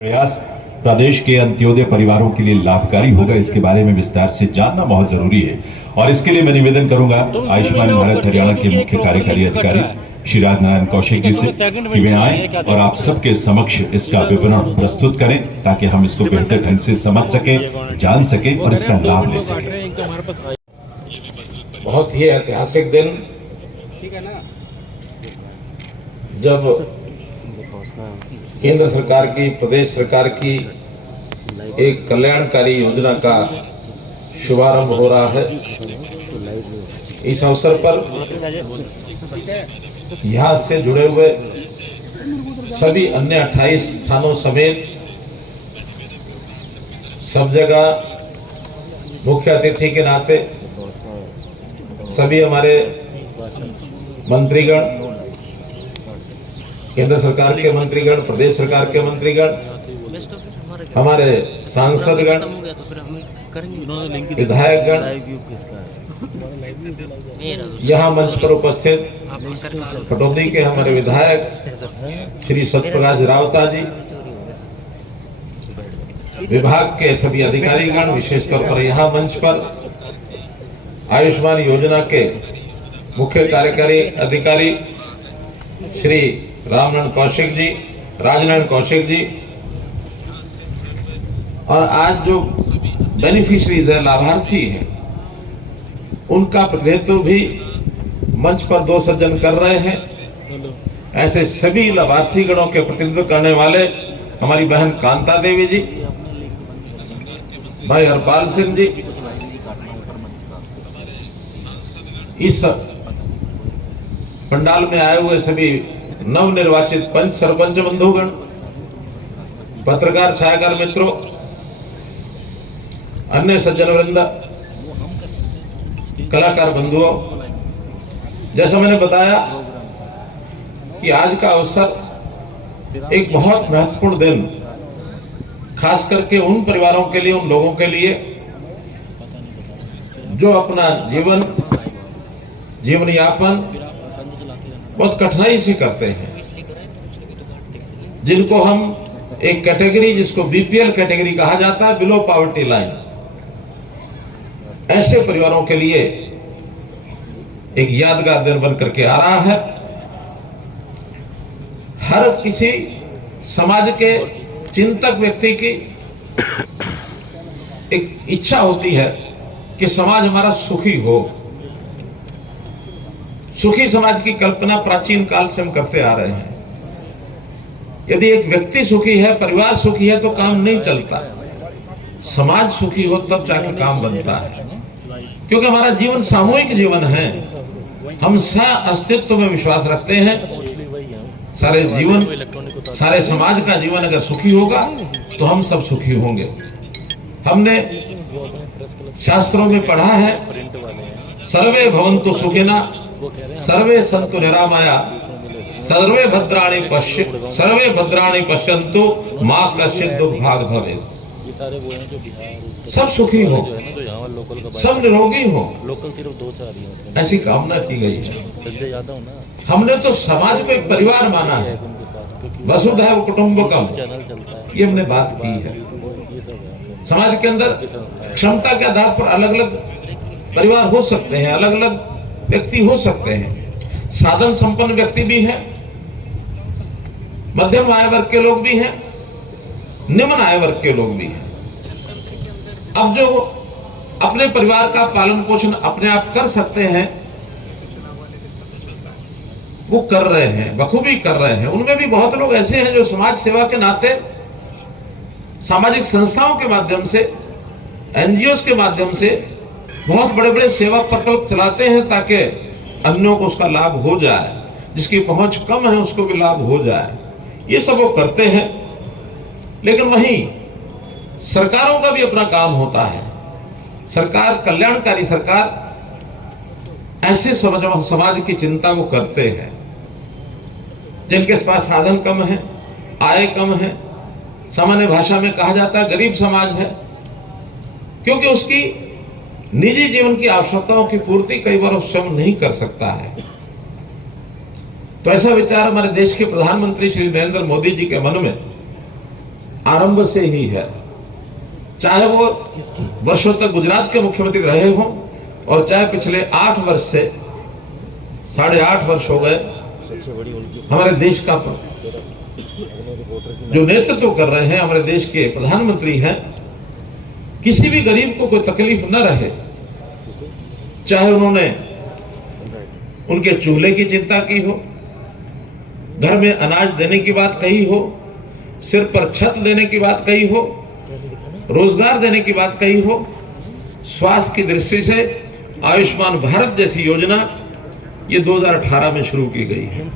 प्रयास प्रदेश के अंत्योदय परिवारों के लिए लाभकारी होगा, इसके बारे में विस्तार से जानना बहुत जरूरी है। और इसके लिए मैं निवेदन करूंगा आयुष्मान भारत हरियाणा के मुख्य कार्यकारी अधिकारी श्री राजनारायण कौशिक जी से कि वे आए और आप सबके समक्ष इसका विवरण प्रस्तुत करें ताकि हम इसको बेहतर ढंग से समझ सके, जान सके और इसका लाभ ले सके। बहुत ही ऐतिहासिक दिन जब केंद्र सरकार की, प्रदेश सरकार की एक कल्याणकारी योजना का शुभारंभ हो रहा है। इस अवसर पर यहाँ से जुड़े हुए सभी अन्य 28 स्थानों समेत सब जगह मुख्य अतिथि के नाते सभी हमारे मंत्रीगण, केंद्र सरकार के मंत्रीगण, प्रदेश सरकार के मंत्रीगण, हमारे सांसदगण, विधायकगण, यहाँ मंच पर उपस्थित पटौदी के हमारे विधायक श्री सत्यप्रकाश रावता जी, विभाग के सभी अधिकारीगण, विशेषतौर पर यहाँ मंच पर आयुष्मान योजना के मुख्य कार्यकारी अधिकारी श्री राजनारायण कौशिक जी, और आज जो बेनिफिशरीज है, लाभार्थी हैं, उनका प्रतिनिधित्व भी मंच पर 2 सज्जन कर रहे हैं। ऐसे सभी लाभार्थी गणों के प्रतिनिधित्व करने वाले हमारी बहन कांता देवी जी, भाई हरपाल सिंह जी, इस पंडाल में आए हुए सभी नवनिर्वाचित पंच सरपंच बंधुगण, पत्रकार छायाकार मित्रों, अन्य सज्जन वृंद, कलाकार बंधुओं, जैसा मैंने बताया कि आज का अवसर एक बहुत महत्वपूर्ण दिन, खास करके उन परिवारों के लिए, उन लोगों के लिए जो अपना जीवन यापन बहुत कठिनाई से करते हैं, जिनको हम एक कैटेगरी, जिसको बीपीएल कैटेगरी कहा जाता है, बिलो पॉवर्टी लाइन, ऐसे परिवारों के लिए एक यादगार दिन बन करके आ रहा है। हर किसी समाज के चिंतक व्यक्ति की एक इच्छा होती है कि समाज हमारा सुखी हो। सुखी समाज की कल्पना प्राचीन काल से हम करते आ रहे हैं। यदि एक व्यक्ति सुखी है, परिवार सुखी है, तो काम नहीं चलता। समाज सुखी हो तब जाके काम बनता है, क्योंकि हमारा जीवन सामूहिक जीवन है। हम सह अस्तित्व में विश्वास रखते हैं। सारे समाज का जीवन अगर सुखी होगा तो हम सब सुखी होंगे। हमने शास्त्रों में पढ़ा है, सर्वे भवन्तु सुखिनः सर्वे सन्तु निरामया सर्वे भद्राणि पश्यन्तु मा कश्चित् दुर्भाग् भवेत्। सब सुखी हो, सब निरोगी हो, ऐसी कामना की गई है। हमने तो समाज को एक परिवार माना है, वसुधैव कुटुम्बकम, ये हमने बात की है। समाज के अंदर क्षमता के आधार पर अलग अलग परिवार हो सकते हैं, अलग अलग व्यक्ति हो सकते हैं। साधन संपन्न व्यक्ति भी हैं, मध्यम आय वर्ग के लोग भी हैं, निम्न आय वर्ग के लोग भी हैं। अब जो अपने परिवार का पालन पोषण अपने आप कर सकते हैं, वो कर रहे हैं, बखूबी कर रहे हैं। उनमें भी बहुत लोग ऐसे हैं जो समाज सेवा के नाते सामाजिक संस्थाओं के माध्यम से, एनजीओ के माध्यम से बहुत बड़े बड़े सेवा प्रकल्प चलाते हैं ताकि अन्यों को उसका लाभ हो जाए, जिसकी पहुंच कम है उसको भी लाभ हो जाए। ये सब वो करते हैं। लेकिन वहीं सरकारों का भी अपना काम होता है। सरकार, कल्याणकारी सरकार ऐसे समाज की चिंता वो करते हैं जिनके पास साधन कम है, आय कम है, सामान्य भाषा में कहा जाता है गरीब समाज है, क्योंकि उसकी निजी जीवन की आवश्यकताओं की पूर्ति कई बार स्वयं नहीं कर सकता है। तो ऐसा विचार हमारे देश के प्रधानमंत्री श्री नरेंद्र मोदी जी के मन में आरंभ से ही है, चाहे वो वर्षों तक गुजरात के मुख्यमंत्री रहे हों और चाहे पिछले 8 वर्ष से 8.5 वर्ष हो गए हमारे देश का जो नेतृत्व कर रहे हैं, हमारे देश के प्रधानमंत्री हैं। किसी भी गरीब को कोई तकलीफ न रहे, चाहे उन्होंने उनके चूल्हे की चिंता की हो, घर में अनाज देने की बात कही हो, सिर पर छत देने की बात कही हो, रोजगार देने की बात कही हो, स्वास्थ्य की दृष्टि से आयुष्मान भारत जैसी योजना ये 2018 में शुरू की गई है।